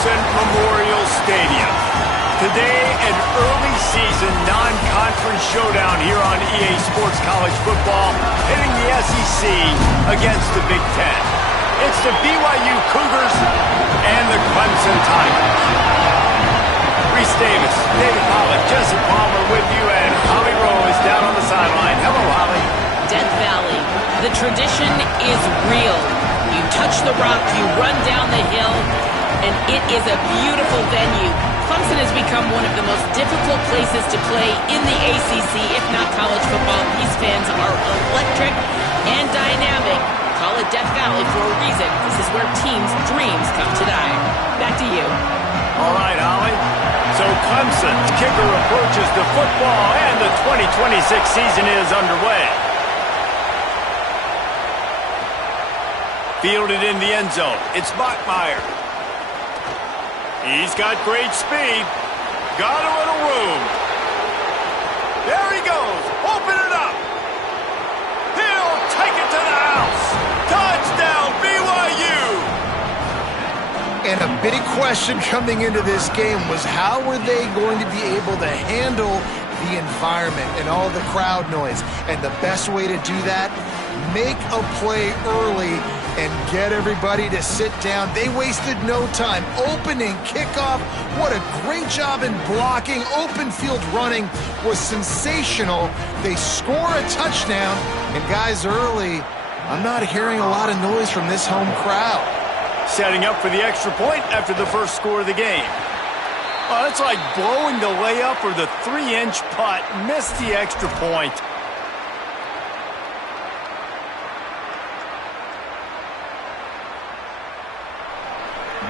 Clemson Memorial Stadium. Today, an early season non-conference showdown here on EA Sports College Football, hitting the SEC against the Big Ten. It's the BYU Cougars and the Clemson Tigers. Reese Davis, David Pollack, Jesse Palmer with you, and Holly Rowe is down on the sideline. Hello, Holly. Death Valley, the tradition is real. You touch the rock, you run down the hill, and it is a beautiful venue. Clemson has become one of the most difficult places to play in the ACC, if not college football. These fans are electric and dynamic. Call it Death Valley for a reason. This is where teams' dreams come to die. Back to you. All right, Holly. So Clemson's kicker approaches the football, and the 2026 season is underway. Fielded in the end zone. It's Bachmeier. He's got great speed. Got a little room. There he goes. Open it up. He'll take it to the house. Touchdown, BYU. And a big question coming into this game was, how were they going to be able to handle the environment and all the crowd noise? And the best way to do that, make a play early and get everybody to sit down. They wasted no time. Opening kickoff, what a great job in blocking. Open field running was sensational. They score a touchdown, and guys, early, I'm not hearing a lot of noise from this home crowd. Setting up for the extra point after the first score of the game. Oh, it's like blowing the layup or the 3-inch putt. Missed the extra point.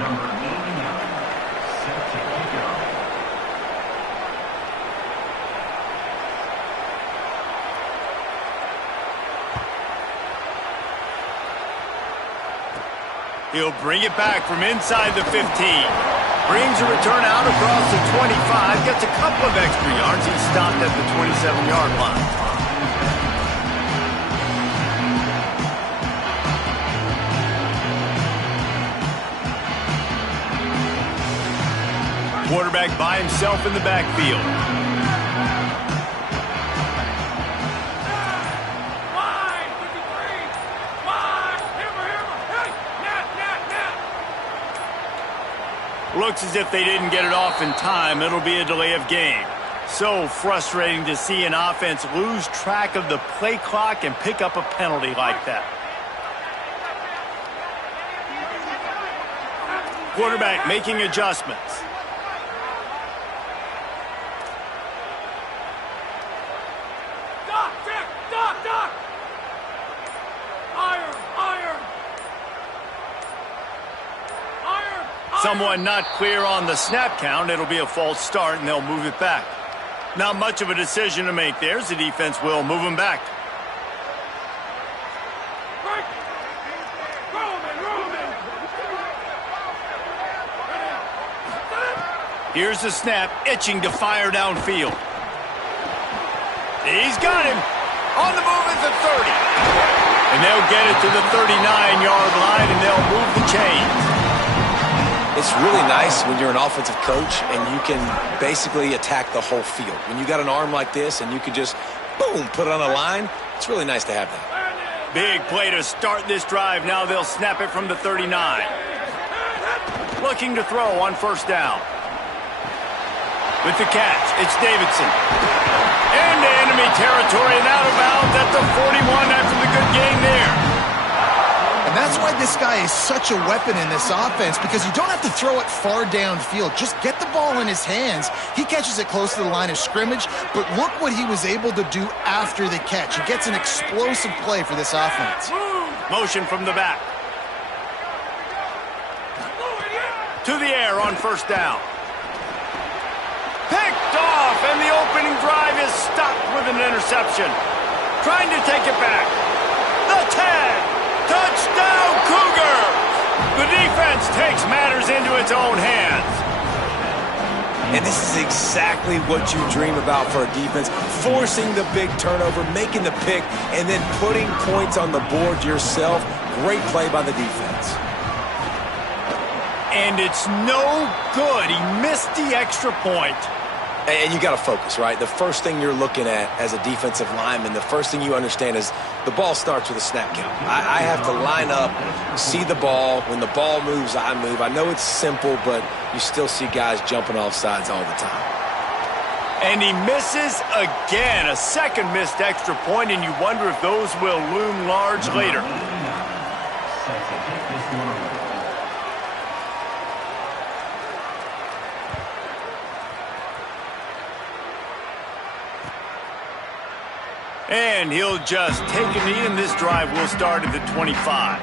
Number 89, set to kick off. He'll bring it back from inside the 15. Brings a return out across the 25. Gets a couple of extra yards. He's stopped at the 27-yard line. Quarterback by himself in the backfield. Looks as if they didn't get it off in time. It'll be a delay of game. So frustrating to see an offense lose track of the play clock and pick up a penalty like that. Quarterback making adjustments. Someone not clear on the snap count. It'll be a false start, and they'll move it back. Not much of a decision to make there. The defense will move them back. Here's the snap, itching to fire downfield. He's got him. On the move at the 30. And they'll get it to the 39-yard line, and they'll move the chains. It's really nice when you're an offensive coach and you can basically attack the whole field. When you got an arm like this and you can just, boom, put it on a line, it's really nice to have that. Big play to start this drive. Now they'll snap it from the 39. Looking to throw on first down. With the catch, it's Davidson. Into enemy territory and out of bounds at the 41 after the good gain there. And that's why this guy is such a weapon in this offense, because you don't have to throw it far downfield. Just get the ball in his hands. He catches it close to the line of scrimmage, but look what he was able to do after the catch. He gets an explosive play for this offense. Motion from the back. To the air on first down. Picked off, and the opening drive is stopped with an interception. Trying to take it back. The 10. Touchdown, Cougars! The defense takes matters into its own hands. And this is exactly what you dream about for a defense. Forcing the big turnover, making the pick, and then putting points on the board yourself. Great play by the defense. and it's no good. He missed the extra point. And you got to focus, right? The first thing you're looking at as a defensive lineman, the first thing you understand is the ball starts with a snap count. I have to line up, see the ball. When the ball moves, I move. I know it's simple, but you still see guys jumping off sides all the time. And he misses again. A second missed extra point, and you wonder if those will loom large later. And he'll just take a knee, and this drive will start at the 25.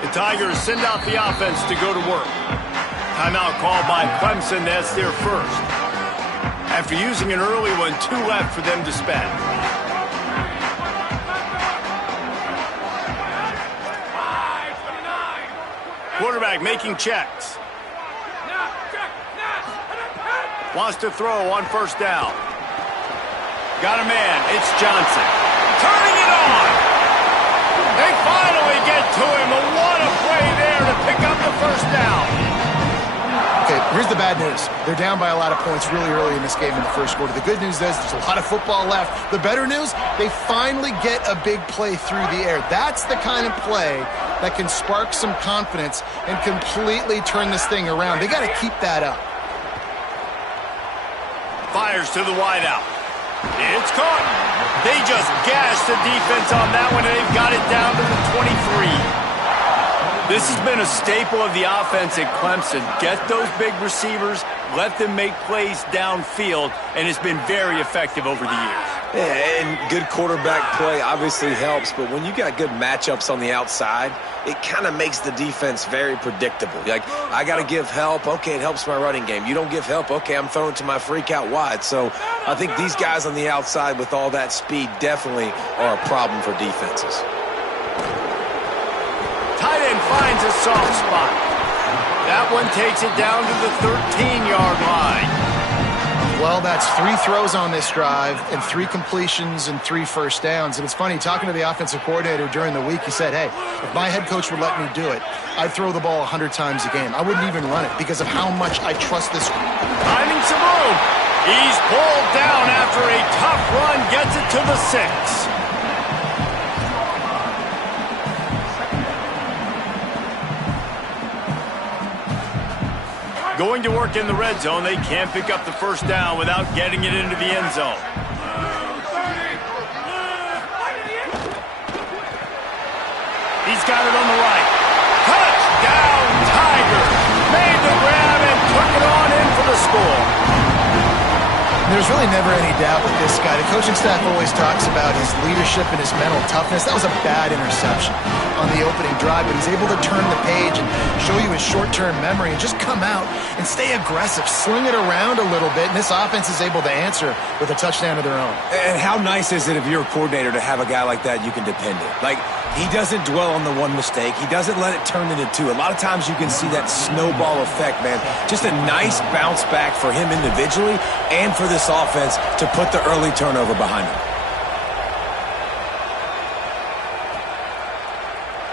The Tigers send out the offense to go to work. Timeout called by Clemson. That's their first. After using an early one, 2 left for them to spend. Quarterback making checks. Wants to throw on first down. Got a man. It's Johnson. Turning it on. They finally get to him. And what a play there to pick up the first down. Okay, here's the bad news. They're down by a lot of points really early in this game in the first quarter. The good news is there's a lot of football left. The better news, they finally get a big play through the air. That's the kind of play that can spark some confidence and completely turn this thing around. They got to keep that up. Fires to the wideout. It's caught. They just gashed the defense on that one, and they've got it down to the 23. This has been a staple of the offense at Clemson. Get those big receivers, let them make plays downfield, and it's been very effective over the years. Yeah, and good quarterback play obviously helps, but when you got good matchups on the outside, it kind of makes the defense very predictable. Like, I got to give help. Okay, it helps my running game. You don't give help. Okay, I'm throwing to my freak out wide. So I think these guys on the outside with all that speed definitely are a problem for defenses. Tight end finds a soft spot. That one takes it down to the 13-yard line. Well, that's 3 throws on this drive and 3 completions and 3 first downs. And it's funny, talking to the offensive coordinator during the week, he said, hey, if my head coach would let me do it, I'd throw the ball 100 times a game. I wouldn't even run it because of how much I trust this. Finding some room. He's pulled down after a tough run, gets it to the 6. Going to work in the red zone. They can't pick up the first down without getting it into the end zone. He's got it on the right. Touchdown, Tigers! Made the grab and took it on in for the score. There's really never any doubt with this guy. The coaching staff always talks about his leadership and his mental toughness. That was a bad interception on the opening drive, but he's able to turn the page and show you his short-term memory and just come out and stay aggressive, sling it around a little bit, and this offense is able to answer with a touchdown of their own. And how nice is it if you're a coordinator to have a guy like that you can depend on? Like, he doesn't dwell on the one mistake. He doesn't let it turn into 2. A lot of times you can see that snowball effect, man. Just a nice bounce back for him individually and for this offense to put the early turnover behind him.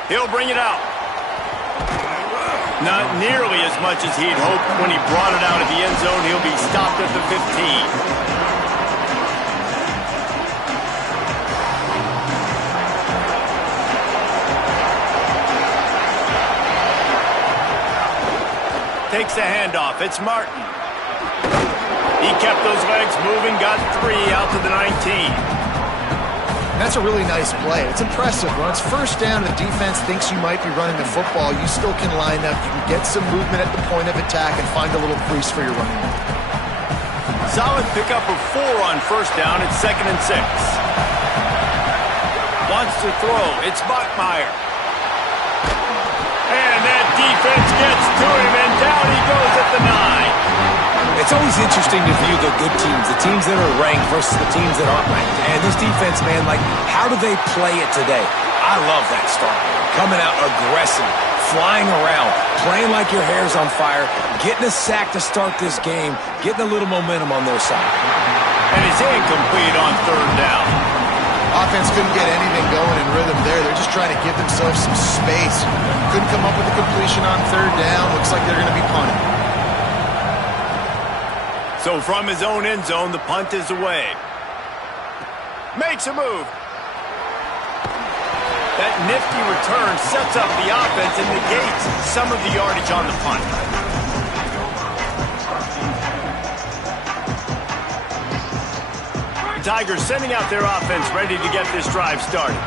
He'll bring it out. Not nearly as much as he'd hoped when he brought it out at the end zone. He'll be stopped at the 15. Takes the handoff. It's Martin. He kept those legs moving, got 3 out to the 19. That's a really nice play. It's impressive. When it's first down, the defense thinks you might be running the football. You still can line up. You can get some movement at the point of attack and find a little crease for your running back. Solid pickup of 4 on first down. It's 2nd and 6. Wants to throw. It's Bachmeier. And that defense gets to him, and down he goes at the 9. It's It's always interesting to view the good teams, the teams that are ranked versus the teams that aren't ranked. And this defense, man, like, how do they play it today? I love that start. Coming out aggressive, flying around, playing like your hair's on fire, getting a sack to start this game, getting a little momentum on their side. And it's incomplete on third down. Offense couldn't get anything going in rhythm there. They're just trying to give themselves some space. Couldn't come up with a completion on third down. Looks like they're going to be punting. So from his own end zone, the punt is away. Makes a move. That nifty return sets up the offense and negates some of the yardage on the punt. The Tigers sending out their offense ready to get this drive started.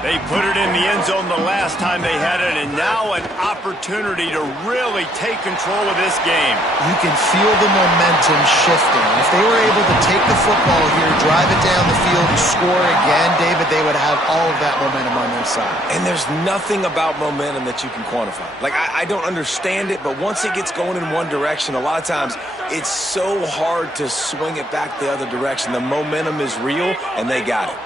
They put it in the end zone the last time they had it, and now an opportunity to really take control of this game. You can feel the momentum shifting. If they were able to take the football here, drive it down the field, and score again, David, they would have all of that momentum on their side. And there's nothing about momentum that you can quantify. Like, I don't understand it, but once it gets going in one direction, a lot of times it's so hard to swing it back the other direction. The momentum is real, and they got it.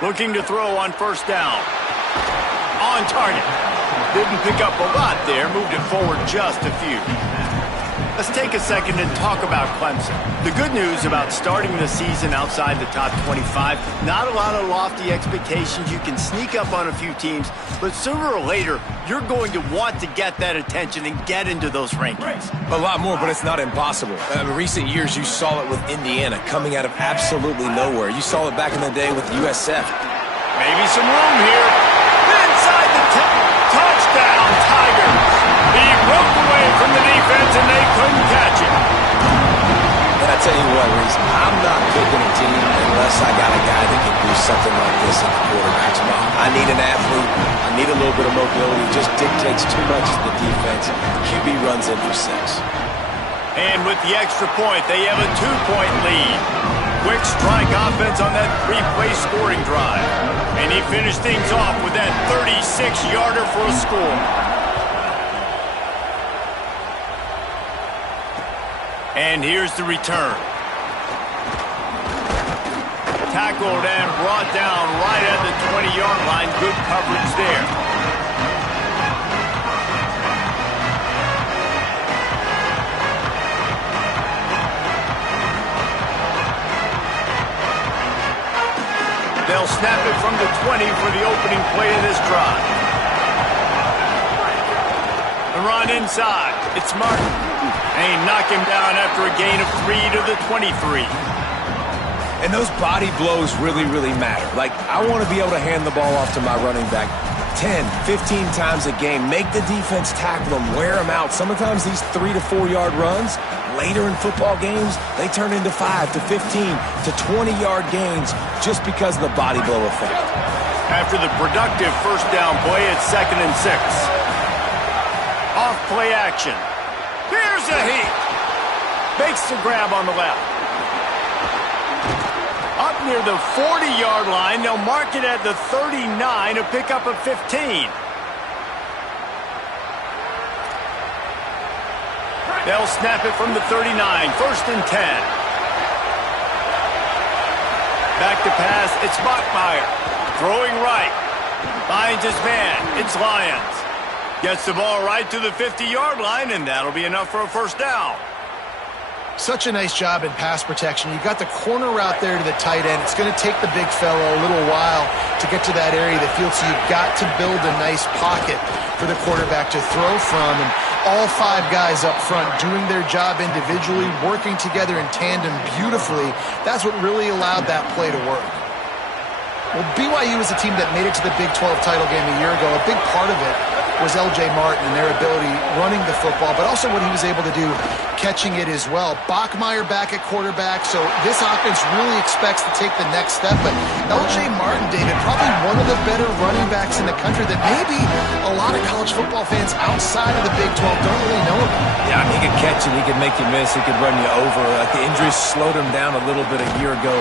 Looking to throw on first down. On target. Didn't pick up a lot there. Moved it forward just a few. Let's take a second and talk about Clemson. The good news about starting the season outside the top 25, not a lot of lofty expectations. You can sneak up on a few teams, but sooner or later, you're going to want to get that attention and get into those rankings. A lot more, but it's not impossible. In recent years, you saw it with Indiana coming out of absolutely nowhere. You saw it back in the day with USF. Maybe some room here. Inside the 10. Touchdown, Tigers. He broke away from the defense, and they couldn't catch it. And I tell you what, Reese, I'm not picking a team unless I got a guy that can do something like this at the quarterback spot. I need an athlete. I need a little bit of mobility. It just dictates too much to the defense. QB runs in for 6. And with the extra point, they have a 2-point lead. Quick strike offense on that 3-play scoring drive. And he finished things off with that 36-yarder for a score. And here's the return. Tackled and brought down right at the 20-yard line. Good coverage there. They'll snap it from the 20 for the opening play of this drive. The run inside. It's Martin. And he knocked him down after a gain of 3 to the 23. And those body blows really, really matter. Like, I want to be able to hand the ball off to my running back 10, 15 times a game. Make the defense tackle them, wear them out. Sometimes these 3 to 4 yard runs, later in football games, they turn into 5 to 15 to 20-yard gains just because of the body blow effect. After the productive first down play, it's 2nd and 6. Off play action. Here's a heat. Makes the grab on the left. Up near the 40-yard line, they'll mark it at the 39 to pick up a 15. They'll snap it from the 39, 1st and 10. Back to pass, it's Bachmeier. Throwing right. Finds his man, it's Lions. Gets the ball right to the 50-yard line, and that'll be enough for a first down. Such a nice job in pass protection. You got the corner route there to the tight end. It's going to take the big fella a little while to get to that area of the field, so you've got to build a nice pocket for the quarterback to throw from. And all 5 guys up front doing their job individually, working together in tandem beautifully. That's what really allowed that play to work. Well, BYU was a team that made it to the Big 12 title game a year ago. A big part of it was L.J. Martin and their ability running the football, but also what he was able to do catching it as well. Bachmeier back at quarterback, so this offense really expects to take the next step. But L.J. Martin, David, probably one of the better running backs in the country that maybe a lot of college football fans outside of the Big 12 don't really know about. Yeah, he could catch it. He could make you miss. He could run you over. Like, the injuries slowed him down a little bit a year ago.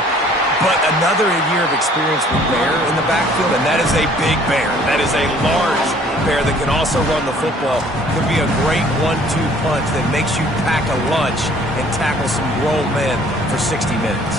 But another year of experience with Bear in the backfield, and that is a big bear. That is a large bear that can also run the football. Could be a great 1-2 punch that makes you pack a lunch and tackle some grown men for 60 minutes.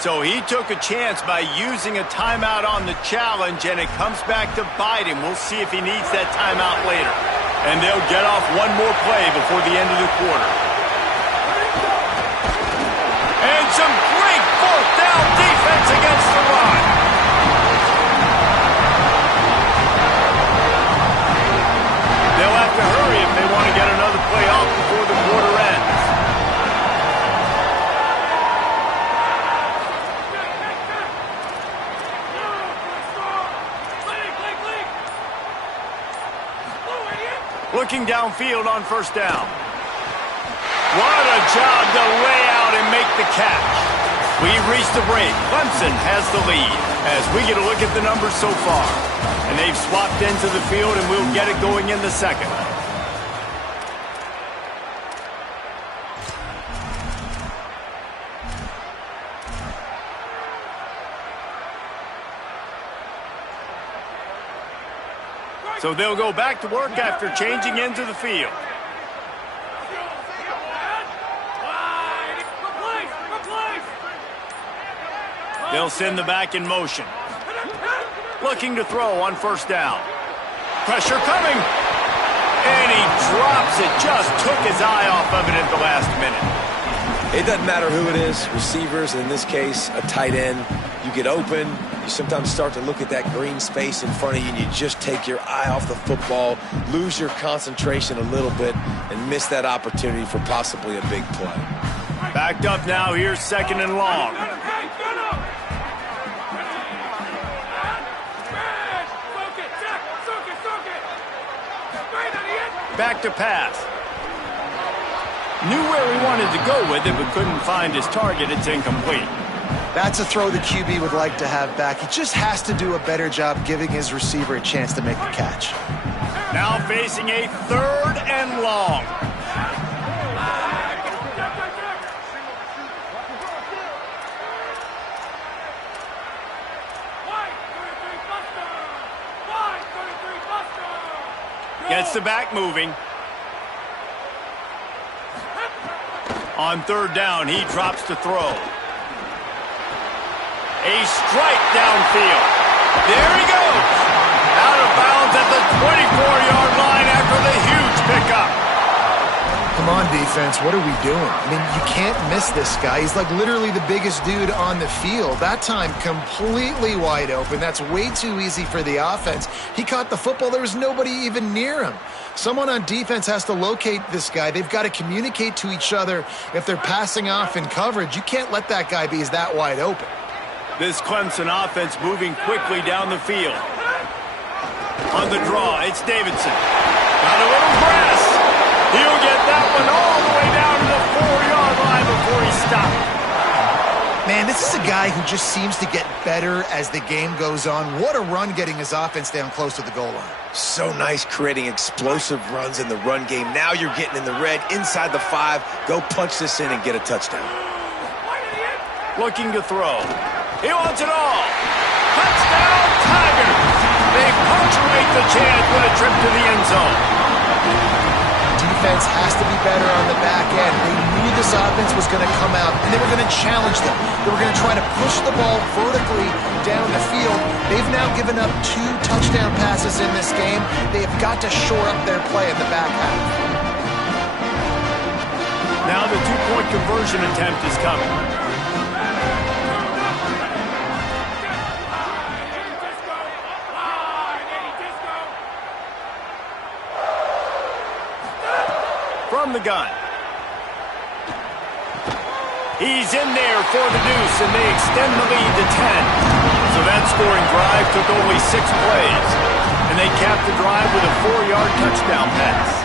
So he took a chance by using a timeout on the challenge, and it comes back to bite him. We'll see if he needs that timeout later. And they'll get off one more play before the end of the quarter. And some great fourth down defense against the run. They'll have to hurry if they want to get another play off before the quarter ends. Looking downfield on first down. What a job to lay out and make the catch. We've reached the break. Clemson has the lead as we get a look at the numbers so far. And they've swapped into the field, and we'll get it going in the second. So they'll go back to work after changing into the field. They'll send the back in motion. Looking to throw on first down. Pressure coming. And he drops it. Just took his eye off of it at the last minute. It doesn't matter who it is, receivers, in this case, a tight end. You get open, you sometimes start to look at that green space in front of you, and you just take your eye off the football, lose your concentration a little bit, and miss that opportunity for possibly a big play. Backed up now, here's second and long. Back to pass. Knew where he wanted to go with it, but couldn't find his target. It's incomplete. That's a throw the QB would like to have back. He just has to do a better job giving his receiver a chance to make the catch. Now facing a third and long. Gets the back moving. On third down, he drops to throw. A strike downfield. There he goes. Out of bounds at the 24-yard line after the huge pickup. Come on, defense. What are we doing? I mean, you can't miss this guy. He's like literally the biggest dude on the field. That time, completely wide open. That's way too easy for the offense. He caught the football. There was nobody even near him. Someone on defense has to locate this guy. They've got to communicate to each other if they're passing off in coverage. You can't let that guy be that wide open. This Clemson offense moving quickly down the field. On the draw, it's Davidson. Got a little grass. He'll get that one all the way down to the 4-yard line before he stopped. Man, this is a guy who just seems to get better as the game goes on. What a run getting his offense down close to the goal line. So nice creating explosive runs in the run game. Now you're getting in the red, inside the 5. Go punch this in and get a touchdown. Looking to throw. He wants it all. Touchdown, Tigers. They punctuate the chance with a trip to the end zone. Defense has to be better on the back end. They knew this offense was going to come out, and they were going to challenge them. They were going to try to push the ball vertically down the field. They've now given up 2 touchdown passes in this game. They have got to shore up their play in the back half. Now the 2-point conversion attempt is coming. From the gun. He's in there for the deuce, and they extend the lead to 10. So that scoring drive took only 6 plays, and they capped the drive with a 4-yard touchdown pass.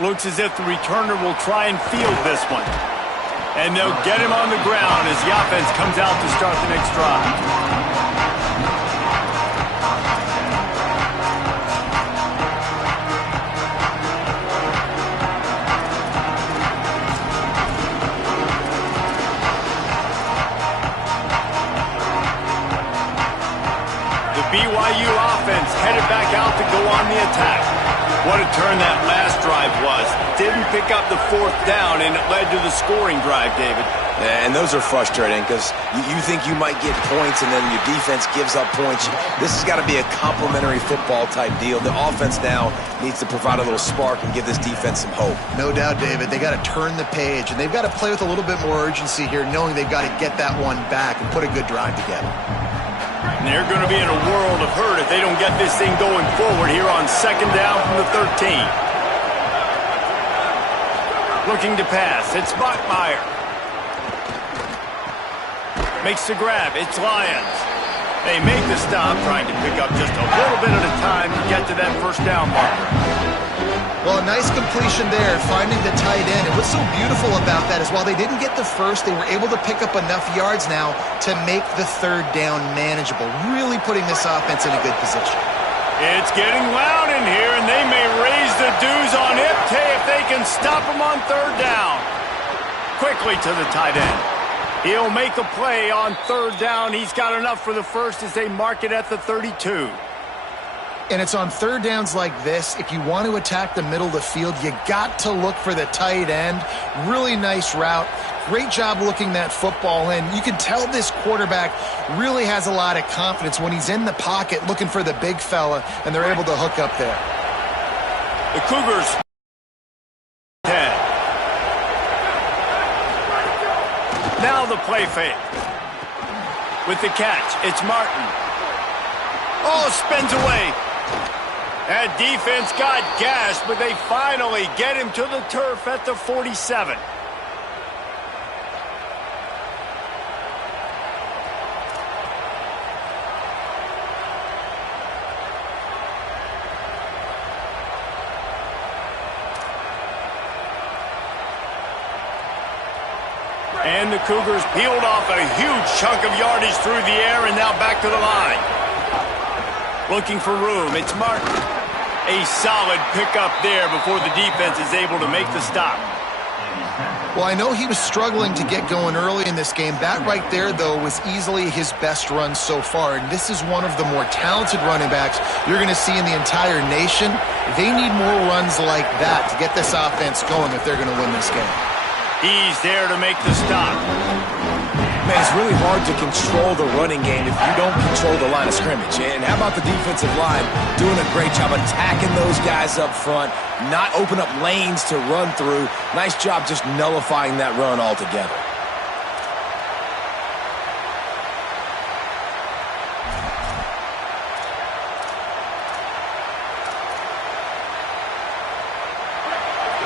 Looks as if the returner will try and field this one. And they'll get him on the ground as the offense comes out to start the next drive. The BYU offense headed back out to go on the attack. What a turn that last drive was. Didn't pick up the 4th down, and it led to the scoring drive, David. Yeah, and those are frustrating because you think you might get points, and then your defense gives up points. This has got to be a complementary football type deal. The offense now needs to provide a little spark and give this defense some hope. No doubt, David. They got to turn the page, and they've got to play with a little bit more urgency here, knowing they've got to get that one back and put a good drive together. And they're going to be in a world of hurt if they don't get this thing going forward here on 2nd down from the 13. Looking to pass. It's Bachmeier. Makes the grab. It's Lions. They make the stop, trying to pick up just a little bit at a time to get to that 1st down marker. Well, a nice completion there, finding the tight end. And what's so beautiful about that is while they didn't get the first, they were able to pick up enough yards now to make the 3rd down manageable, really putting this offense in a good position. It's getting loud in here, and they may raise the dues on Ipte if they can stop him on 3rd down. Quickly to the tight end. He'll make a play on 3rd down. He's got enough for the first as they mark it at the 32. And it's on 3rd downs like this. If you want to attack the middle of the field, you got to look for the tight end. Really nice route. Great job looking that football in. You can tell this quarterback really has a lot of confidence when he's in the pocket looking for the big fella, and they're able to hook up there. The Cougars 10. Now the play fake. With the catch, it's Martin. Oh, spins away. That defense got gashed, but they finally get him to the turf at the 47. And the Cougars peeled off a huge chunk of yardage through the air and now back to the line. Looking for room, it's Martin. A solid pickup there before the defense is able to make the stop. Well, I know he was struggling to get going early in this game. That right there, though, was easily his best run so far. And this is one of the more talented running backs you're going to see in the entire nation. They need more runs like that to get this offense going if they're going to win this game. He's there to make the stop. Man, it's really hard to control the running game if you don't control the line of scrimmage. And how about the defensive line doing a great job attacking those guys up front, not open up lanes to run through. Nice job just nullifying that run altogether.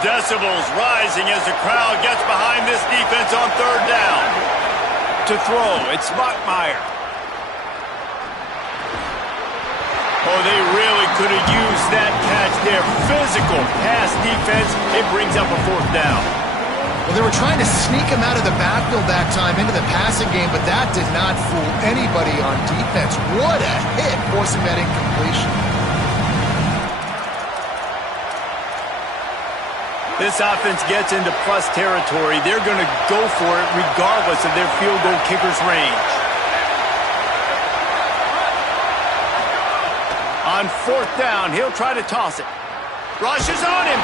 Decibels rising as the crowd gets behind this defense on 3rd down. To throw, it's Bachmeier. Oh, they really could have used that catch there. Physical pass defense. It brings up a 4th down. Well, they were trying to sneak him out of the backfield that time into the passing game, but that did not fool anybody on defense. What a hit, forcing that incompletion. This offense gets into plus territory. They're going to go for it regardless of their field goal kicker's range. On 4th down, he'll try to toss it. Rushes on him.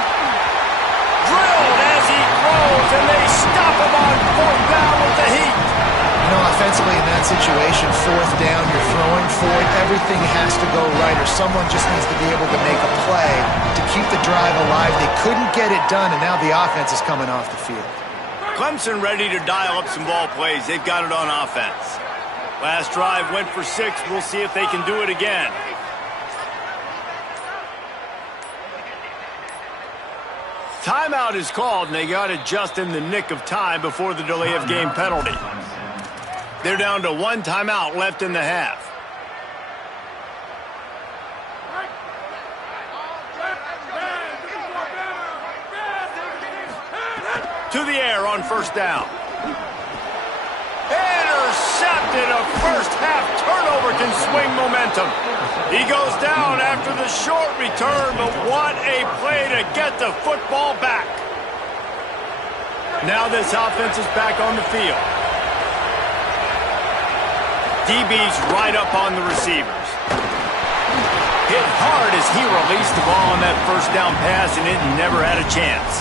Drilled as he throws, and they stop him on 4th down with the heat. You know, offensively in that situation, 4th down, you're throwing for it. Everything has to go right, or someone just needs to be able to make a play to keep the drive alive. They couldn't get it done, and now the offense is coming off the field. Clemson ready to dial up some ball plays. They've got it on offense. Last drive went for 6. We'll see if they can do it again. timeout is called, and they got it just in the nick of time before the delay of game penalty. They're down to one timeout left in the half. To the air on first down. Intercepted. A first-half turnover can swing momentum. He goes down after the short return, but what a play to get the football back. Now this offense is back on the field. DB's right up on the receivers. Hit hard as he released the ball on that first down pass, and it never had a chance.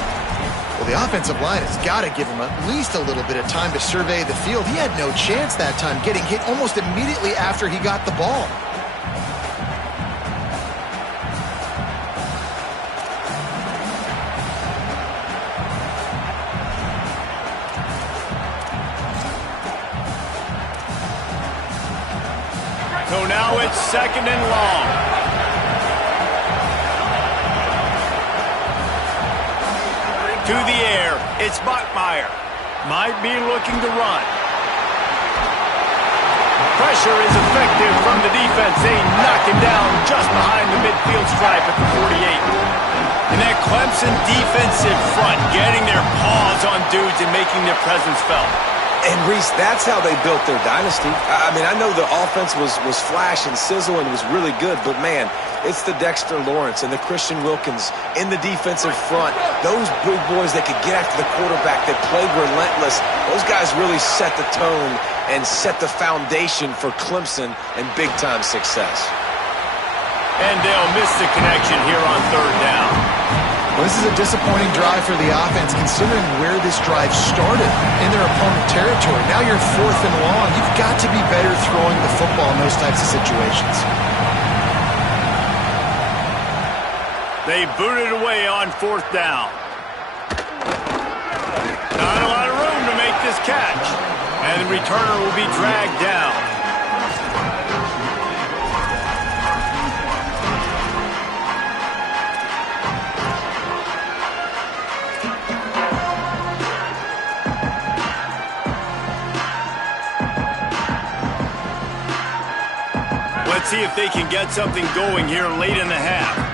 Well, the offensive line has got to give him at least a little bit of time to survey the field. He had no chance that time, getting hit almost immediately after he got the ball. So now it's second and long. To the air, it's Bachmeier. Might be looking to run. Pressure is effective from the defense. They knock him down just behind the midfield stripe at the 48. And that Clemson defensive front getting their paws on dudes and making their presence felt. And, Reese, that's how they built their dynasty. I mean, I know the offense was flash and sizzle and was really good, but, man, it's the Dexter Lawrence and the Christian Wilkins in the defensive front. Those big boys that could get after the quarterback, that played relentless, those guys really set the tone and set the foundation for Clemson and big-time success. And they'll miss the connection here on third down. Well, this is a disappointing drive for the offense, considering where this drive started in their opponent territory. Now you're fourth and long. You've got to be better throwing the football in those types of situations. They booted away on fourth down. Not a lot of room to make this catch. And the returner will be dragged down. Let's see if they can get something going here late in the half.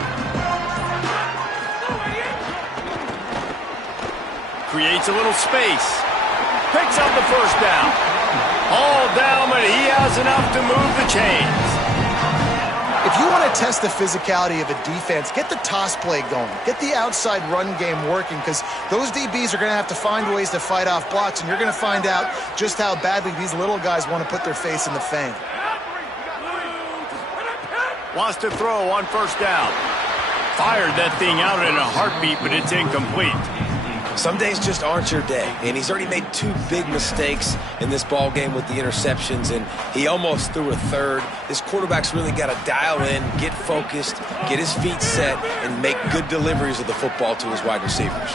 Creates a little space. Picks up the first down. All down, but he has enough to move the chains. If you want to test the physicality of a defense, get the toss play going. Get the outside run game working, because those DBs are going to have to find ways to fight off blocks, and you're going to find out just how badly these little guys want to put their face in the fan. Wants to throw on first down. Fired that thing out in a heartbeat, but it's incomplete. Some days just aren't your day, and he's already made two big mistakes in this ball game with the interceptions, and he almost threw a third. This quarterback's really got to dial in, get focused, get his feet set, and make good deliveries of the football to his wide receivers.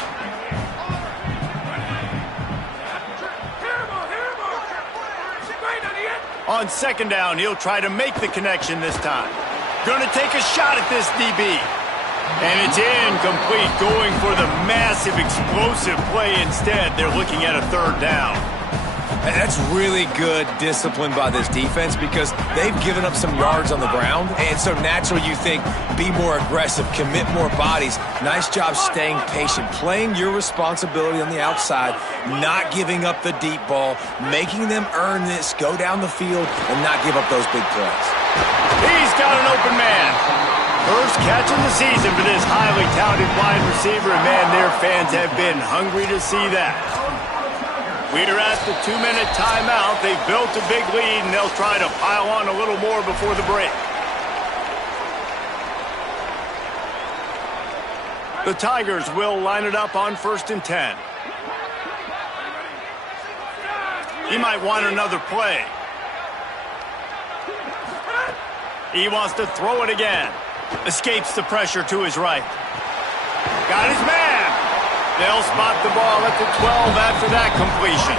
On second down, he'll try to make the connection this time. Going to take a shot at this DB. And it's incomplete, going for the massive, explosive play instead. They're looking at a third down. And that's really good discipline by this defense, because they've given up some yards on the ground. And so naturally you think, be more aggressive, commit more bodies. Nice job staying patient, playing your responsibility on the outside, not giving up the deep ball, making them earn this, go down the field, and not give up those big plays. He's got an open man. First catch of the season for this highly touted wide receiver, and man, their fans have been hungry to see that. We're at the 2-minute timeout. They've built a big lead, and they'll try to pile on a little more before the break. The Tigers will line it up on 1st and 10. He might want another play. He wants to throw it again. Escapes the pressure to his right. Got his man. They'll spot the ball at the 12 after that completion.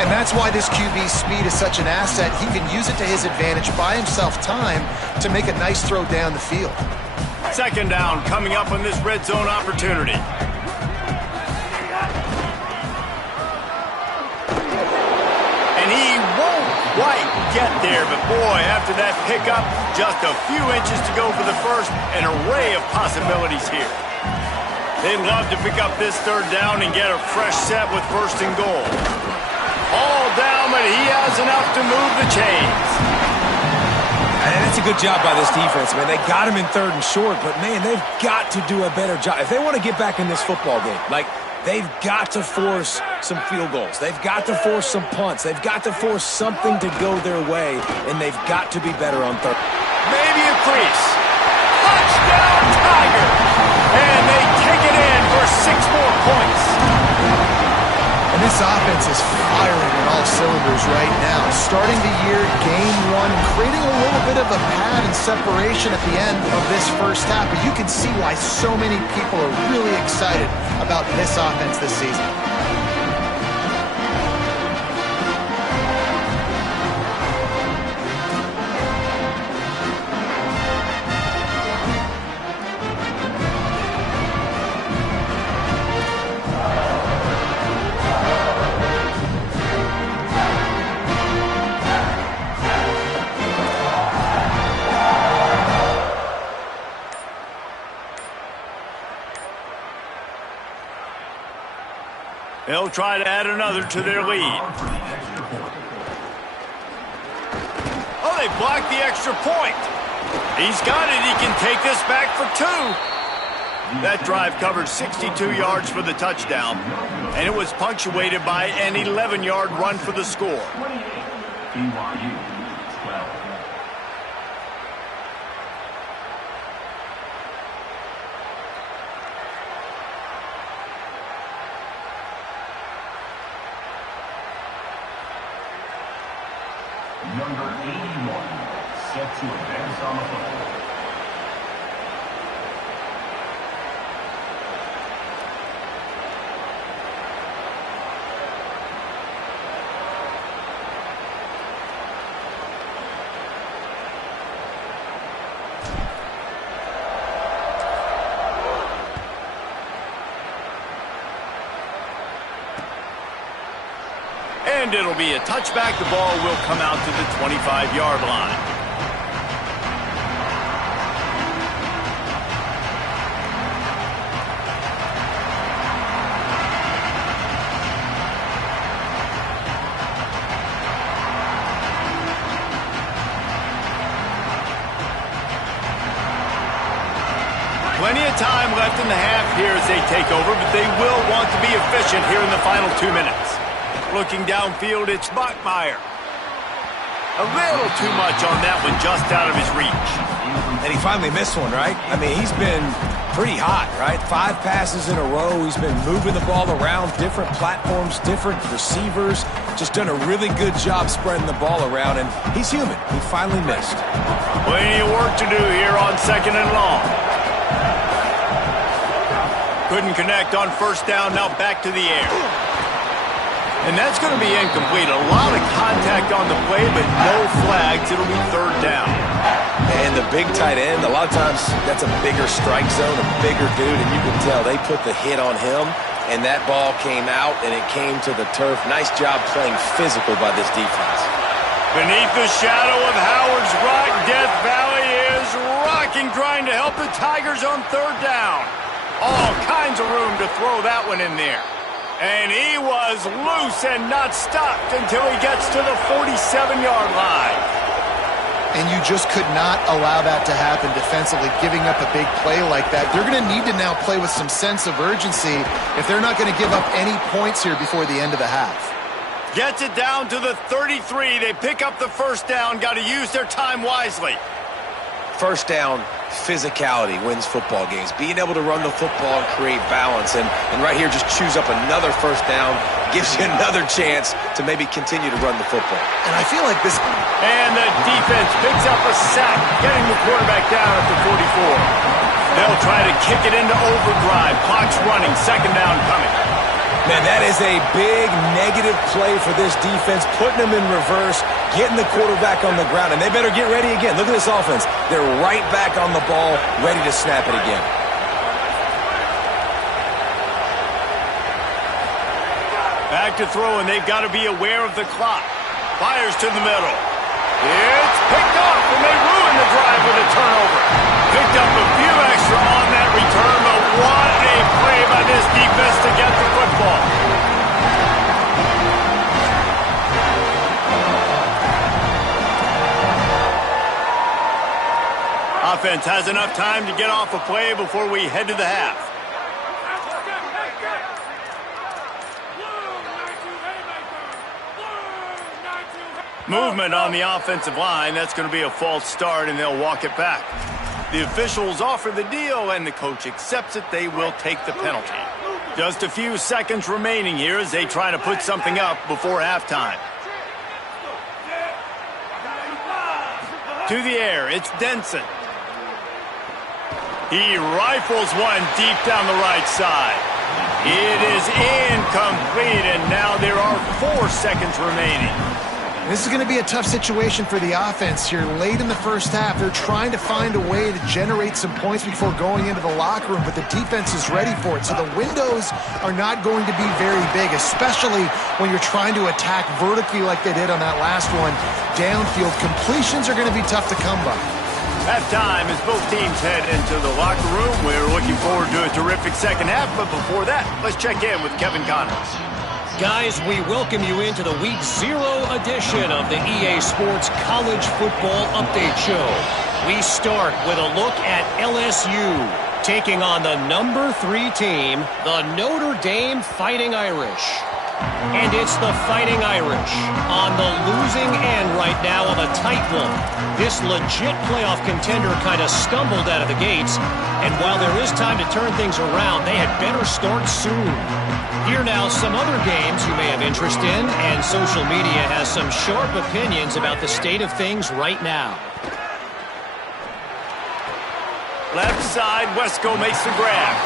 And that's why this QB's speed is such an asset. He can use it to his advantage, buy himself time to make a nice throw down the field. Second down coming up on this red zone opportunity. quite get there, but boy, after that pickup, just a few inches to go for the first. An array of possibilities here. They'd love to pick up this third down and get a fresh set with first and goal. All down, but he has enough to move the chains. And that's a good job by this defense, man. They got him in third and short, but, man, they've got to do a better job. If they want to get back in this football game, like, they've got to force some field goals. They've got to force some punts. They've got to force something to go their way, and they've got to be better on third. Maybe a crease. Touchdown, Tigers! And they take it in for 6 more points. And this offense is firing on all cylinders right now. Starting the year, game 1, creating a little bit of a pad and separation at the end of this first half. But you can see why so many people are really excited about this offense this season. They'll try to add another to their lead. Oh, they blocked the extra point. He's got it. He can take this back for 2. That drive covered 62 yards for the touchdown, and it was punctuated by an 11-yard run for the score. BYU 12. Number 81, set to advance on the football. And it'll be a touchback. The ball will come out to the 25-yard line. Plenty of time left in the half here as they take over, but they will want to be efficient here in the final 2 minutes. Looking downfield, it's Bachmeier. A little too much on that one, just out of his reach. And he finally missed one, right? I mean, he's been pretty hot, right? 5 passes in a row. He's been moving the ball around, different platforms, different receivers. Just done a really good job spreading the ball around, and he's human. He finally missed. Plenty of work to do here on 2nd and long. Couldn't connect on first down, now back to the air. And that's going to be incomplete. A lot of contact on the play, but no flags. It'll be 3rd down. And the big tight end, a lot of times that's a bigger strike zone, a bigger dude, and you can tell they put the hit on him, and that ball came out, and it came to the turf. Nice job playing physical by this defense. Beneath the shadow of Howard's Rock, Death Valley is rocking, trying to help the Tigers on 3rd down. All kinds of room to throw that one in there. And he was loose and not stopped until he gets to the 47-yard line. And you just could not allow that to happen defensively, giving up a big play like that. They're going to need to now play with some sense of urgency if they're not going to give up any points here before the end of the half. Gets it down to the 33. They pick up the first down. Got to use their time wisely. First down, physicality wins football games. Being able to run the football and create balance. And right here, just choose up another first down. Gives you another chance to maybe continue to run the football. And I feel like this... And the defense picks up a sack, getting the quarterback down at the 44. They'll try to kick it into overdrive. Clock's running. 2nd down coming. Man, that is a big negative play for this defense, putting them in reverse, getting the quarterback on the ground, and they better get ready again. Look at this offense. They're right back on the ball, ready to snap it again. Back to throw, and they've got to be aware of the clock. Fires to the middle. It's picked off, and they ruin the drive with a turnover. Picked up a few extra on that return, but what a play by this defense to get the football. Offense has enough time to get off a play before we head to the half. Movement on the offensive line. That's going to be a false start, and they'll walk it back. The officials offer the deal, and the coach accepts it. They will take the penalty. Just a few seconds remaining here as they try to put something up before halftime. To the air, it's Denson. He rifles one deep down the right side. It is incomplete, and now there are 4 seconds remaining. This is going to be a tough situation for the offense here. Late in the first half, they're trying to find a way to generate some points before going into the locker room, but the defense is ready for it. So the windows are not going to be very big, especially when you're trying to attack vertically like they did on that last one. Downfield completions are going to be tough to come by. Halftime as both teams head into the locker room. We're looking forward to a terrific second half, but before that, let's check in with Kevin Connors. Guys, we welcome you into the Week 0 edition of the EA Sports College Football Update Show. We start with a look at LSU taking on the number 3 team, the Notre Dame Fighting Irish. And it's the Fighting Irish on the losing end right now of a tight one. This legit playoff contender kind of stumbled out of the gates, and while there is time to turn things around, they had better start soon. Here now, some other games you may have interest in, and social media has some sharp opinions about the state of things right now. Left side, Wesco makes the grab.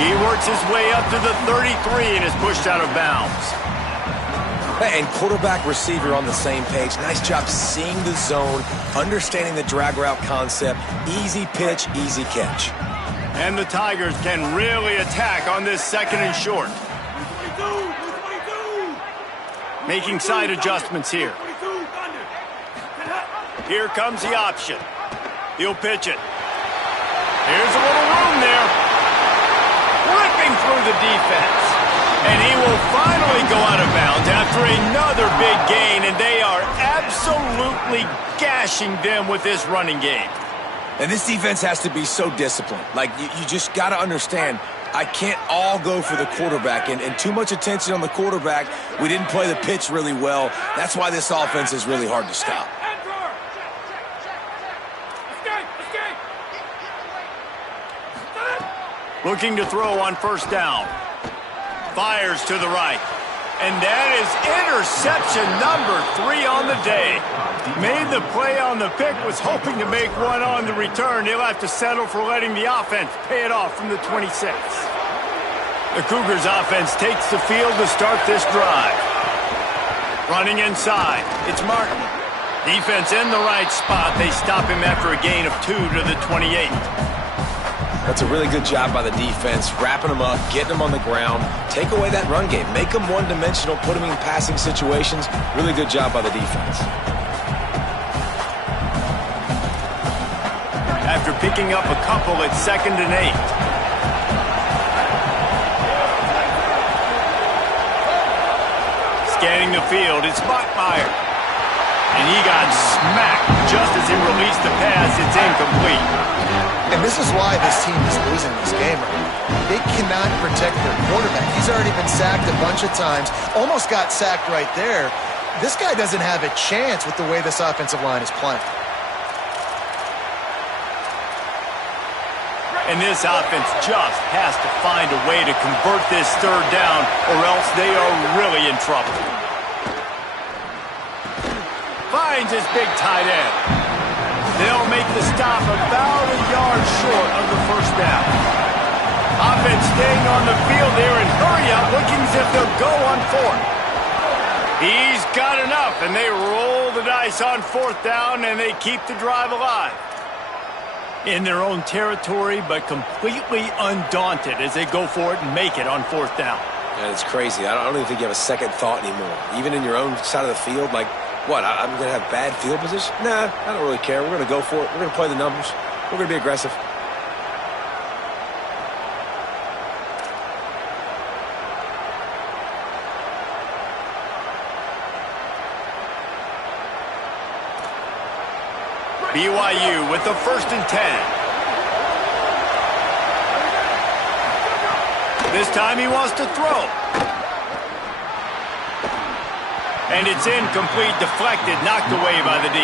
He works his way up to the 33 and is pushed out of bounds. And quarterback receiver on the same page. Nice job seeing the zone, understanding the drag route concept. Easy pitch, easy catch. And the Tigers can really attack on this second and short. Making side adjustments here. Here comes the option. He'll pitch it. Here's a little room there. Ripping through the defense. And he will finally go out of bounds after another big gain, and they are absolutely gashing them with this running game. And this defense has to be so disciplined. Like, you just got to understand, I can't all go for the quarterback, and too much attention on the quarterback. We didn't play the pitch really well. That's why this offense is really hard to stop. Looking to throw on first down. Fires to the right. And that is interception number 3 on the day. Made the play on the pick, was hoping to make one on the return. He'll have to settle for letting the offense pay it off from the 26. The Cougars offense takes the field to start this drive. Running inside, it's Martin. Defense in the right spot. They stop him after a gain of 2 to the 28. That's a really good job by the defense, wrapping them up, getting them on the ground, take away that run game, make them one-dimensional, put them in passing situations. Really good job by the defense. After picking up a couple at 2nd and 8. Scanning the field, it's Bachmeier. And he got smacked just as he released the pass. It's incomplete. And this is why this team is losing this game. They cannot protect their quarterback. He's already been sacked a bunch of times. Almost got sacked right there. This guy doesn't have a chance with the way this offensive line is playing. And this offense just has to find a way to convert this 3rd down, or else they are really in trouble. Finds his big tight end. They'll make the stop about a yard short of the first down. Offense staying on the field there and hurry up, looking as if they'll go on 4th. He's got enough, and they roll the dice on 4th down, and they keep the drive alive. In their own territory, but completely undaunted as they go for it and make it on 4th down. Yeah, it's crazy. I don't even think you have a second thought anymore. Even in your own side of the field, like, What, I'm going to have bad field position? Nah, I don't really care. We're going to go for it. We're going to play the numbers. We're going to be aggressive. BYU with the 1st and 10. This time he wants to throw. And it's incomplete, deflected, knocked away by the D.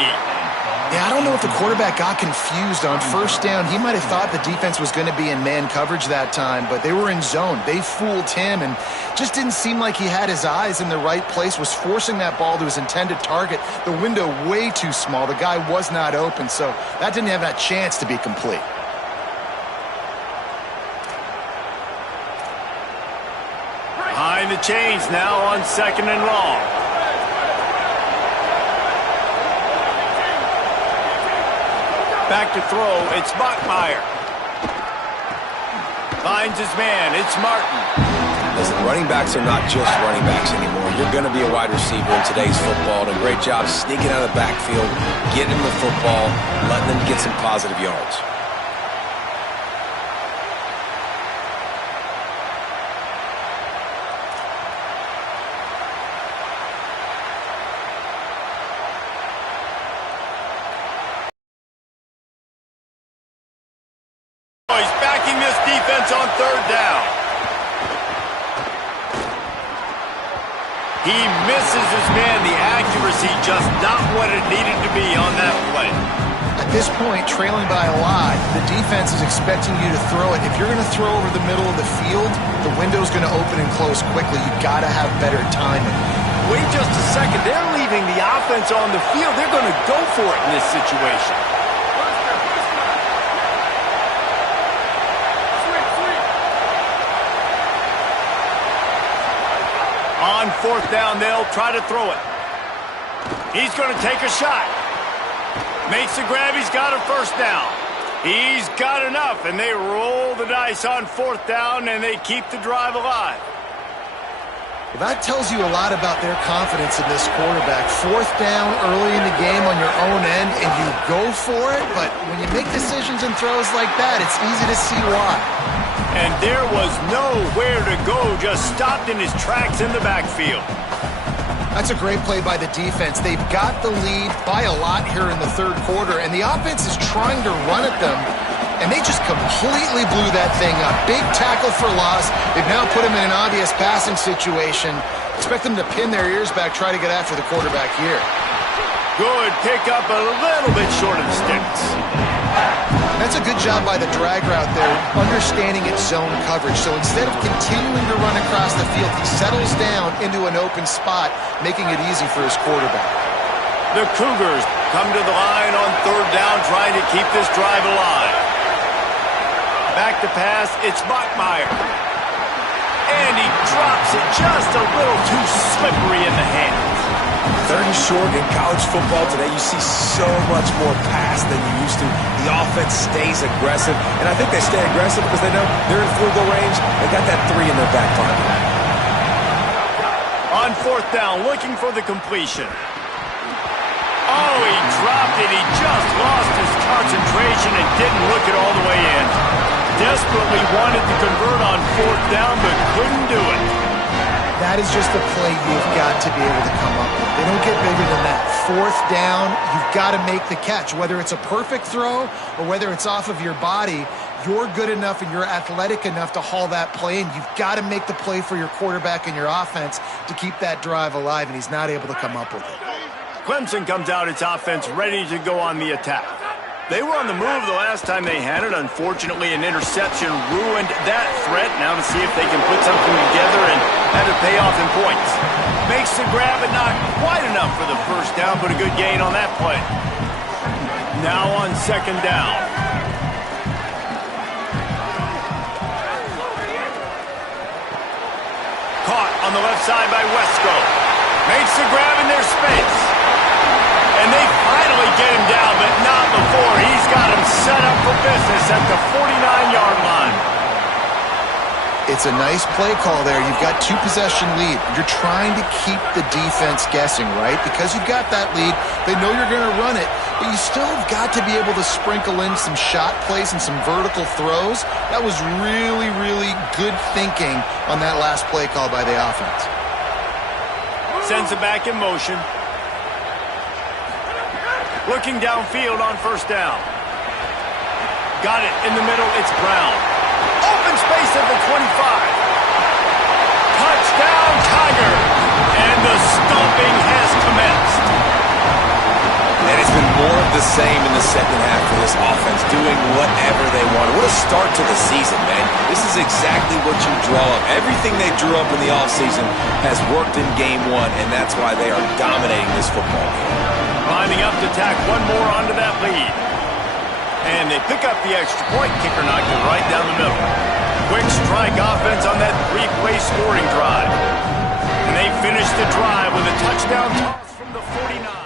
Yeah, I don't know if the quarterback got confused on 1st down. He might have thought the defense was going to be in man coverage that time, but they were in zone. They fooled him and just didn't seem like he had his eyes in the right place, was forcing that ball to his intended target. The window way too small. The guy was not open, so that didn't have that chance to be complete. Behind the chains now on 2nd and long. Back to throw, it's Bachmeier. Finds his man, it's Martin. Listen, running backs are not just running backs anymore. You're going to be a wide receiver in today's football. And a great job sneaking out of the backfield, getting him the football, letting them get some positive yards. He's backing this defense on 3rd down. He misses his man. The accuracy just not what it needed to be on that play. At this point, trailing by a lot, the defense is expecting you to throw it. If you're going to throw over the middle of the field, the window's going to open and close quickly. You've got to have better timing. Wait just a second. They're leaving the offense on the field. They're going to go for it in this situation. On 4th down, they'll try to throw it. He's going to take a shot. Makes the grab. He's got a 1st down. He's got enough, and they roll the dice on 4th down, and they keep the drive alive. Well, that tells you a lot about their confidence in this quarterback. 4th down early in the game on your own end, and you go for it, but when you make decisions and throws like that, it's easy to see why. And there was nowhere to go, just stopped in his tracks in the backfield. That's a great play by the defense. They've got the lead by a lot here in the 3rd quarter, and the offense is trying to run at them, and they just completely blew that thing up. Big tackle for loss. They've now put him in an obvious passing situation. Expect them to pin their ears back, try to get after the quarterback here. Good pick up, a little bit short of the sticks. That's a good job by the drag route there, understanding its zone coverage. So instead of continuing to run across the field, he settles down into an open spot, making it easy for his quarterback. The Cougars come to the line on 3rd down, trying to keep this drive alive. Back to pass, it's Bachmeier. And he drops it just a little too slippery in the hands. 3rd and short in college football today, you see so much more pass than you used to. The offense stays aggressive, and I think they stay aggressive because they know they're in field goal range. They got that 3 in their back pocket. On 4th down, looking for the completion. Oh, he dropped it. He just lost his concentration and didn't look it all the way in. Desperately wanted to convert on 4th down, but couldn't do it. That is just a play you've got to be able to come up with. They don't get bigger than that. 4th down, you've got to make the catch. Whether it's a perfect throw or whether it's off of your body, you're good enough and you're athletic enough to haul that play, and you've got to make the play for your quarterback and your offense to keep that drive alive, and he's not able to come up with it. Clemson comes out, its offense ready to go on the attack. They were on the move the last time they had it. Unfortunately, an interception ruined that threat. Now to see if they can put something together and have it pay off in points. Makes the grab, but not quite enough for the 1st down, but a good gain on that play. Now on 2nd down. Caught on the left side by Wesco. Makes the grab in their space. And they finally get him down, but not before. He's got him set up for business at the 49-yard line. It's a nice play call there. You've got 2-possession lead. You're trying to keep the defense guessing, right? Because you've got that lead, they know you're going to run it, but you still have got to be able to sprinkle in some shot plays and some vertical throws. That was really, really good thinking on that last play call by the offense. Sends it back in motion. Looking downfield on first down. Got it in the middle. It's Brown. Open space at the 25. Touchdown, Tiger. And the stomping has commenced. And it's been more of the same in the second half for this offense, doing whatever they want. What a start to the season, man. This is exactly what you draw up. Everything they drew up in the offseason has worked in game one, and that's why they are dominating this football game. Lining up to tack one more onto that lead. And they pick up the extra point. Kicker knocked it right down the middle. Quick strike offense on that three-play scoring drive. And they finish the drive with a touchdown toss from the 49.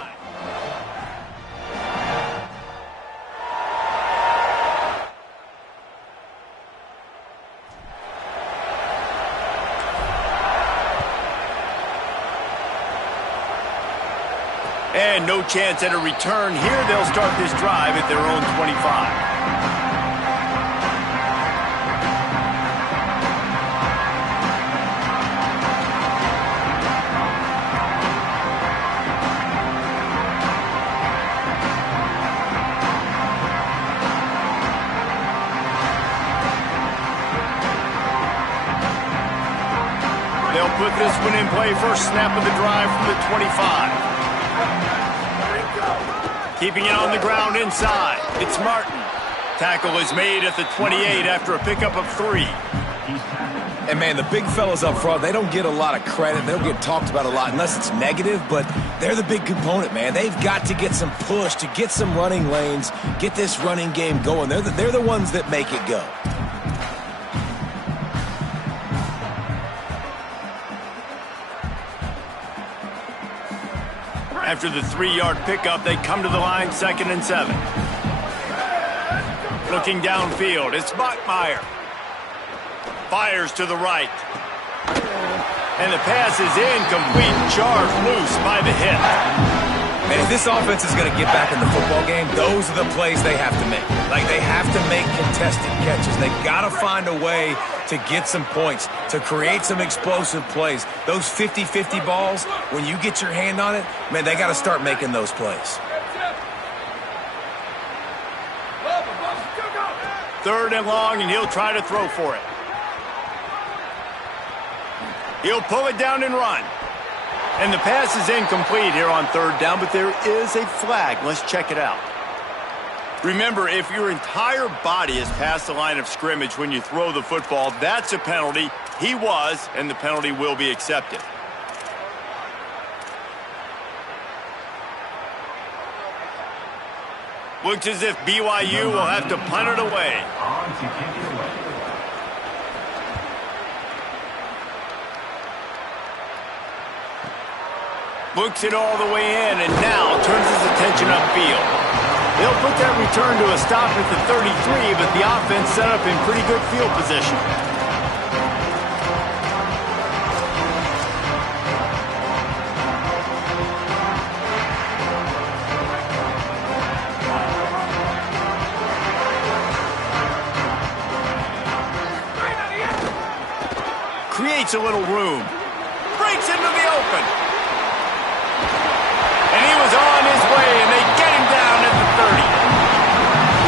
And no chance at a return here. They'll start this drive at their own 25. They'll put this one in play. First snap of the drive from the 25. Keeping it on the ground inside. It's Martin. Tackle is made at the 28 after a pickup of 3. And, man, the big fellas up front, they don't get a lot of credit. They don't get talked about a lot unless it's negative, but they're the big component, man. They've got to get some push, to get some running lanes, get this running game going. They're the ones that make it go. After the 3-yard pickup, they come to the line 2nd and 7. Looking downfield, it's Bachmeier. Fires to the right. And the pass is incomplete, charged loose by the hip. And if this offense is going to get back in the football game, those are the plays they have to make. Like, they have to make contested catches. They got to find a way to get some points, to create some explosive plays. Those 50-50 balls, when you get your hand on it, man, they got to start making those plays. 3rd and long, and he'll try to throw for it. He'll pull it down and run. And the pass is incomplete here on 3rd down, but there is a flag. Let's check it out. Remember, if your entire body is past the line of scrimmage when you throw the football, that's a penalty. He was, and the penalty will be accepted. Looks as if BYU will have to punt it away. On to kick it away. Looks it all the way in, and now turns his attention upfield. They'll put that return to a stop at the 33, but the offense set up in pretty good field position. Creates a little room. Breaks into the open. And he was on his way, and they get him down at the 30.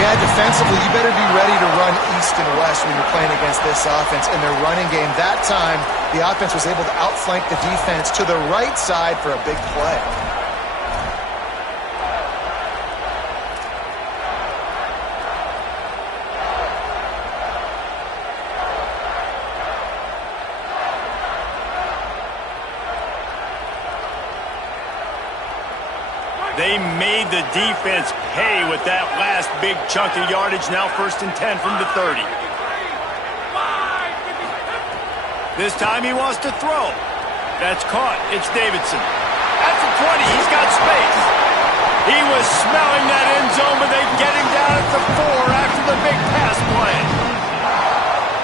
Yeah, defensively, you better be ready to run east and west when you're playing against this offense. In their running game, that time, the offense was able to outflank the defense to the right side for a big play. They made the defense pay with that last big chunk of yardage. Now 1st and 10 from the 30. This time he wants to throw. That's caught. It's Davidson. At the 20, he's got space. He was smelling that end zone, but they get him down at the 4 after the big pass play.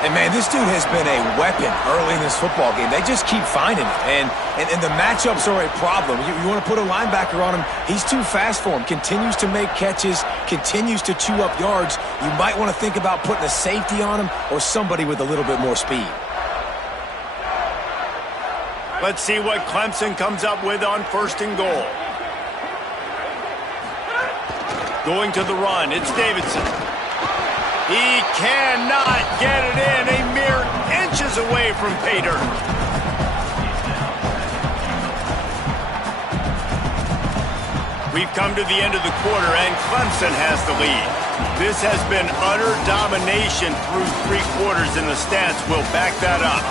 And, man, this dude has been a weapon early in this football game. They just keep finding it. And the matchups are a problem. You want to put a linebacker on him, he's too fast for him. Continues to make catches, continues to chew up yards. You might want to think about putting a safety on him or somebody with a little bit more speed. Let's see what Clemson comes up with on 1st and goal. Going to the run, it's Davidson. He cannot get it in, a mere inches away from pay dirt. We've come to the end of the quarter, and Clemson has the lead. This has been utter domination through 3 quarters, and the stats will back that up.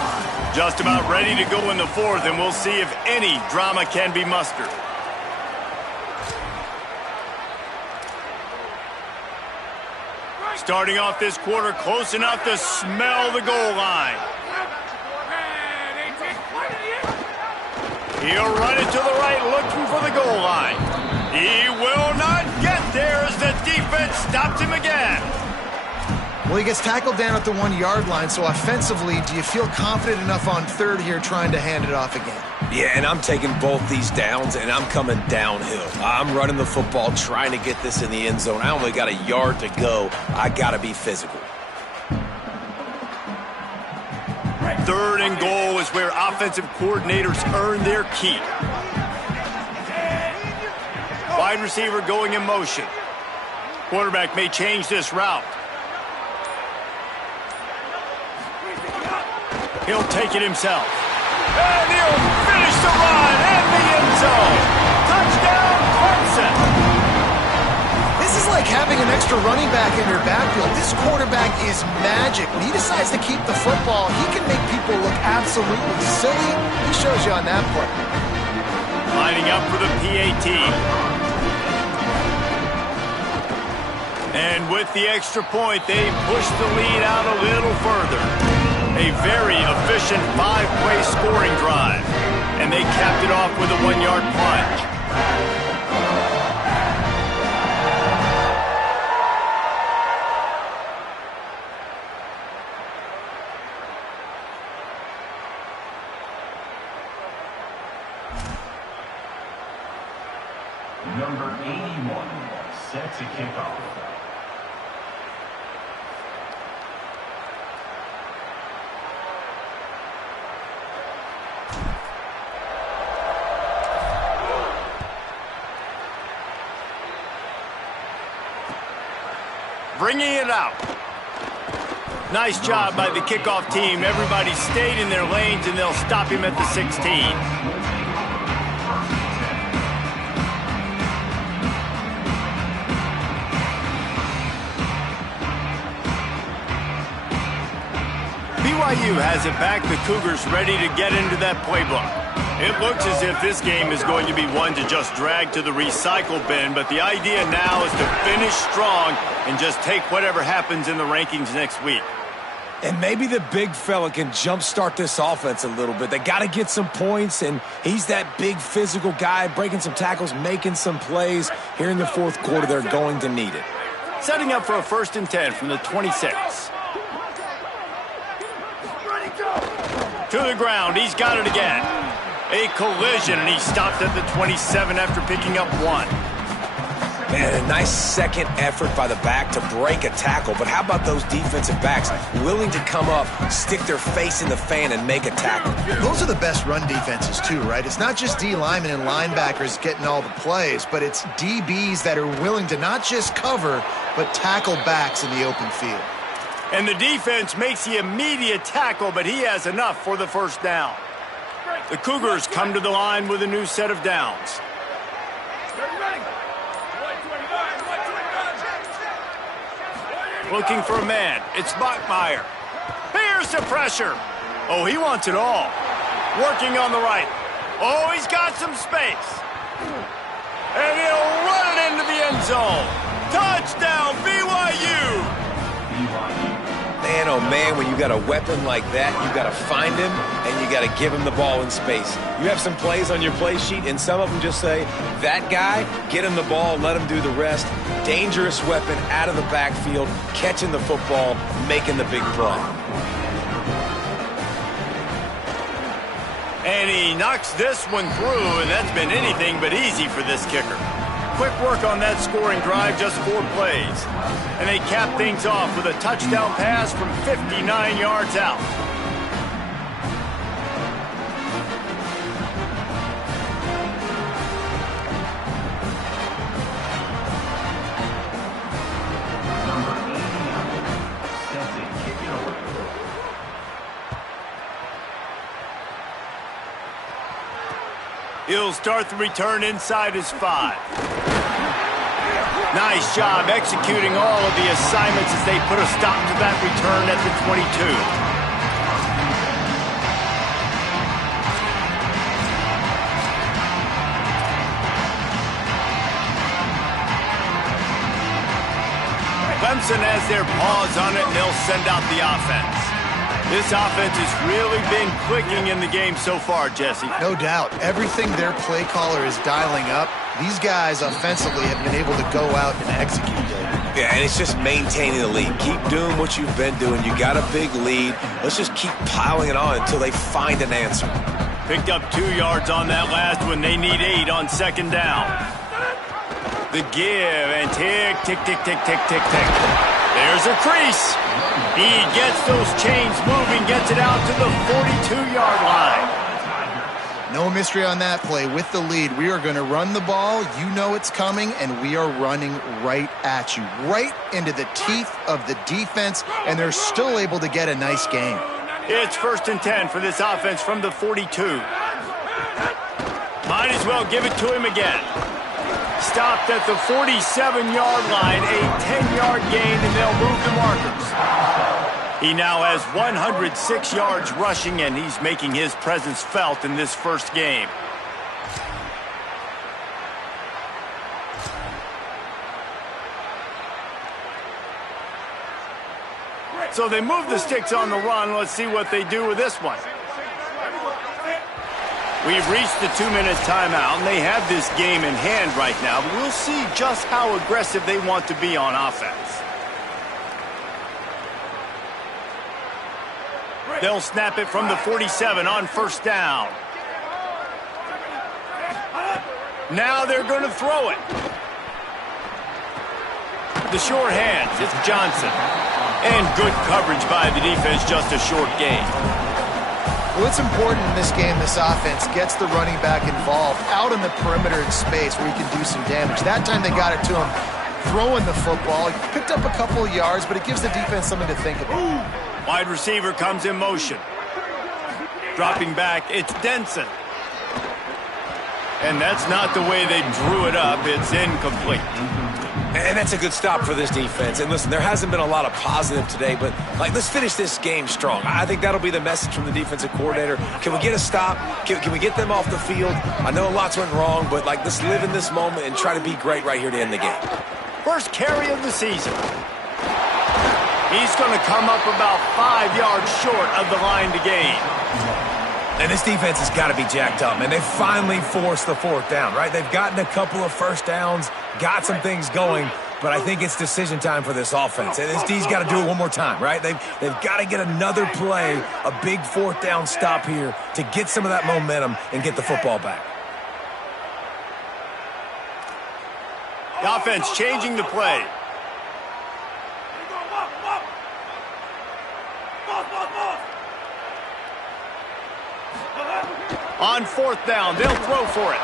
Just about ready to go in the 4th, and we'll see if any drama can be mustered. Starting off this quarter close enough to smell the goal line. He'll run it to the right, looking for the goal line. He will not get there as the defense stops him again. Well, he gets tackled down at the 1-yard line, so offensively, do you feel confident enough on 3rd here trying to hand it off again? Yeah, and I'm taking both these downs, and I'm coming downhill. I'm running the football, trying to get this in the end zone. I only got a yard to go. I got to be physical. 3rd and goal is where offensive coordinators earn their keep. Wide receiver going in motion. Quarterback may change this route. He'll take it himself. And he'll finish the run in the end zone. Touchdown, Clemson. This is like having an extra running back in your backfield. This quarterback is magic. When he decides to keep the football, he can make people look absolutely silly. He shows you on that play. Lining up for the PAT. And with the extra point, they push the lead out a little further. A very efficient 5-play scoring drive. And they capped it off with a 1-yard plunge. Number 81, set to kick off. Bringing it out. Nice job by the kickoff team. Everybody stayed in their lanes, and they'll stop him at the 16. BYU has it back. The Cougars ready to get into that playbook. It looks as if this game is going to be one to just drag to the recycle bin, but the idea now is to finish strong and just take whatever happens in the rankings next week. And maybe the big fella can jumpstart this offense a little bit. They got to get some points, and he's that big physical guy, breaking some tackles, making some plays. Here in the 4th quarter, they're going to need it. Setting up for a 1st and 10 from the 26. To the ground, he's got it again. A collision, and he stopped at the 27 after picking up 1. Man, a nice second effort by the back to break a tackle. But how about those defensive backs willing to come up, stick their face in the fan, and make a tackle? Those are the best run defenses too, right? It's not just D linemen and linebackers getting all the plays, but it's DBs that are willing to not just cover, but tackle backs in the open field. And the defense makes the immediate tackle, but he has enough for the 1st down. The Cougars come to the line with a new set of downs. Looking for a man. It's Bachmeier. Here's the pressure. Oh, he wants it all. Working on the right. Oh, he's got some space. And he'll run it into the end zone. Touchdown, BYU! Man, oh man, when you got a weapon like that, you got to find him and you got to give him the ball in space. You have some plays on your play sheet, and some of them just say, that guy, get him the ball, let him do the rest. Dangerous weapon out of the backfield, catching the football, making the big play. And he knocks this one through, and that's been anything but easy for this kicker. Quick work on that scoring drive, just 4 plays. And they cap things off with a touchdown pass from 59 yards out. He'll start the return inside his 5. Nice job executing all of the assignments as they put a stop to that return at the 22. Clemson has their paws on it, and they'll send out the offense. This offense has really been clicking in the game so far, Jesse. No doubt. Everything their play caller is dialing up, these guys offensively have been able to go out and execute it. Yeah, and it's just maintaining the lead. Keep doing what you've been doing. You got a big lead. Let's just keep piling it on until they find an answer. Picked up 2 yards on that last one. They need 8 on second down. The give, and tick, tick, tick, tick, tick, tick, tick. There's a crease. He gets those chains moving, gets it out to the 42-yard line. No mystery on that play. With the lead, we are going to run the ball. You know it's coming, and we are running right at you, right into the teeth of the defense, and they're still able to get a nice gain. It's 1st and 10 for this offense from the 42. Might as well give it to him again. Stopped at the 47-yard line, a 10-yard gain, and they'll move the markers. He now has 106 yards rushing, and he's making his presence felt in this first game. So they move the sticks on the run. Let's see what they do with this one. We've reached the 2-minute timeout, and they have this game in hand right now. But we'll see just how aggressive they want to be on offense. They'll snap it from the 47 on 1st down. Now they're going to throw it. The short hands, it's Johnson. And good coverage by the defense, just a short gain. Well, it's important in this game, this offense gets the running back involved out in the perimeter in space where he can do some damage. That time they got it to him throwing the football. He picked up a couple of yards, but it gives the defense something to think about. Wide receiver comes in motion. Dropping back, it's Denson. And that's not the way they drew it up. It's incomplete. And that's a good stop for this defense. And listen, there hasn't been a lot of positive today, but let's finish this game strong. I think that'll be the message from the defensive coordinator. Can we get a stop? Can we get them off the field? I know lots went wrong, but let's live in this moment and try to be great right here to end the game. First carry of the season. He's going to come up about 5 yards short of the line to gain. And this defense has got to be jacked up, man. They finally forced the 4th down, right? They've gotten a couple of first downs, got some things going, but I think it's decision time for this offense. And this D's got to do it one more time, right? They've got to get another play, a big 4th down stop here to get some of that momentum and get the football back. The offense changing the play. On 4th down, they'll throw for it.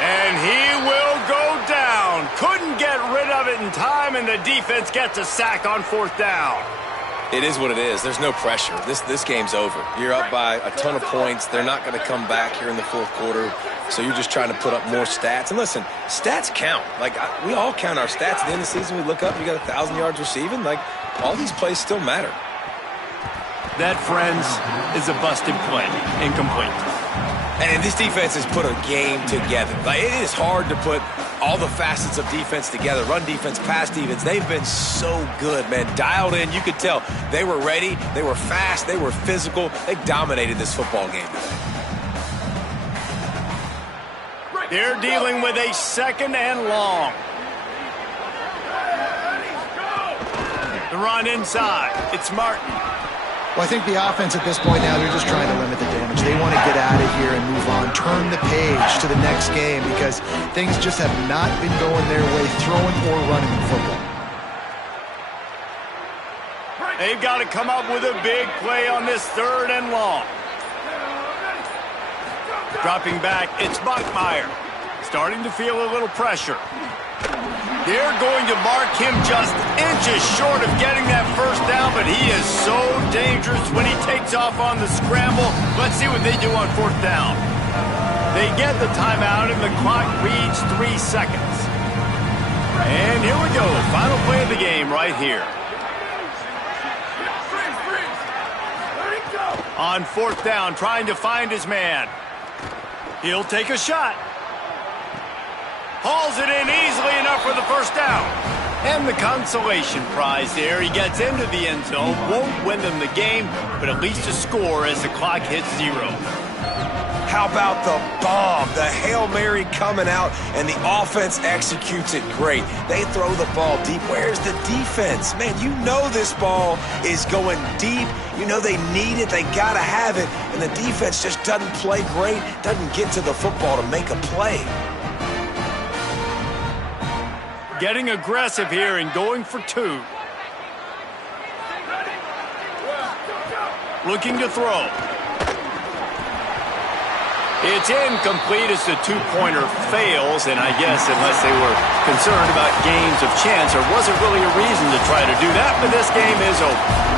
And he will go down. Couldn't get rid of it in time, and the defense gets a sack on 4th down. It is what it is. There's no pressure. This game's over. You're up by a ton of points. They're not going to come back here in the 4th quarter, so you're just trying to put up more stats. And listen, stats count. We all count our stats. At the end of the season, we look up, you got 1,000 yards receiving. All these plays still matter. That, friends, is a busted play. Incomplete. And this defense has put a game together. It is hard to put all the facets of defense together. Run defense, pass defense. They've been so good, man. Dialed in. You could tell they were ready. They were fast. They were physical. They dominated this football game. They're dealing with a 2nd and long. The run inside. It's Martin. Well, I think the offense at this point now, they're just trying to limit the damage. they want to get out of here and move on, turn the page to the next game, because things just have not been going their way, throwing or running the football. They've got to come up with a big play on this 3rd and long. Dropping back, it's Buckmeyer. Starting to feel a little pressure. They're going to mark him just inches short of getting that first down, but he is so dangerous when he takes off on the scramble. Let's see what they do on 4th down. They get the timeout, and the clock reads 3 seconds. And here we go. Final play of the game right here. On 4th down, trying to find his man. He'll take a shot. Hauls it in easily enough for the first down. And the consolation prize there. He gets into the end zone. Won't win them the game, but at least a score as the clock hits 0. How about the bomb? The Hail Mary coming out, and the offense executes it great. They throw the ball deep. Where's the defense? Man, you know this ball is going deep. You know they need it. They got to have it. And the defense just doesn't play great, doesn't get to the football to make a play. Getting aggressive here and going for 2. Looking to throw. It's incomplete as the 2-pointer fails, and I guess unless they were concerned about games of chance, there wasn't really a reason to try to do that, but this game is over.